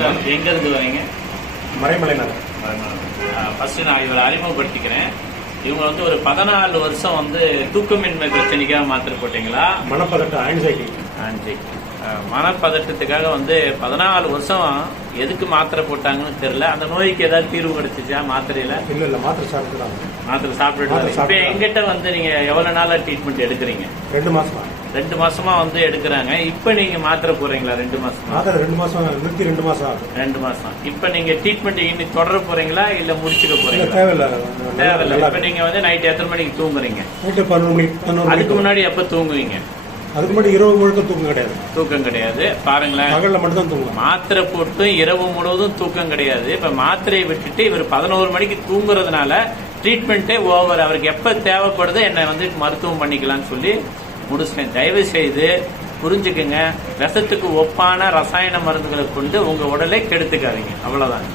Sir எங்க இருந்து வரீங்க? மறைமலை நகர். ஃபர்ஸ்ட் நான் இவரை அறிமுகப்படுத்திக்கிறேன். இவங்க வந்து ஒரு 14 வருஷம் வந்து தூக்கமின்மை பிரச்சனைக்காக மாத்திரை போட்டீங்களா? மனப்பதட்டம், ஆன்சைட்டி. மனப்பதட்டத்துக்காக வந்து 14 வருஷம் எதுக்கு மாத்திரை போட்டாங்கன்னு தெரியல. அந்த நோய்க்கு ஏதாவது தீர்வு கிடைச்சிச்சா மாத்திரையில? இல்ல மாத்திரை சாப்பிட்டுறாங்க. மாத்திரை சாப்பிட்டு இப்ப எங்கிட்ட வந்து நீங்க எவ்வளவு நாளா ட்ரீட்மெண்ட் எடுக்கிறீங்க? 2 மாசமா. 2 மாசமா வந்து எடுக்கிறாங்க. இப்ப நீங்க மாத்திரை போறீங்களா? 2 மாசமா? மாத்திரை 2 மாசம் நிறுத்தி 2 மாசம் ஆகும். 2 மாசம். இப்ப நீங்க ட்ரீட்மெண்ட் இன்னைக்கு தொடர போறீங்களா இல்ல முடிச்சுக்க போறீங்களா? தேவையில்ல. இப்ப நீங்க வந்து நைட் எத்தனை மணிக்கு தூங்குறீங்க? நைட்டு 11 மணிக்கு. அதுக்கு முன்னாடி எப்ப தூங்குவீங்க? அதுக்கு முன்னாடி இரவு முழுக்க தூக்கம் கிடையாது. பாருங்களேன், பகல்ல மட்டும் தான் தூங்குவோம். மாத்திரை போட்டு இரவு முழுவதும் தூக்கம் கிடையாது. இப்ப மாத்திரையை விட்டுட்டு இவர் 11 மணிக்கு தூங்குறதுனால ட்ரீட்மெண்ட்டே ஓவர். அவருக்கு எப்ப தேவைப்படுதோ என்னை வந்து மருத்துவம் பண்ணிக்கலாம்னு சொல்லி முடிச்சிட்டேன். தயவு செய்து புரிஞ்சுக்குங்க. விஷத்துக்கு ஒப்பான ரசாயன மருந்துகளை கொண்டு உங்க உடலை கெடுத்துக்காதீங்க. அவ்வளவுதான்.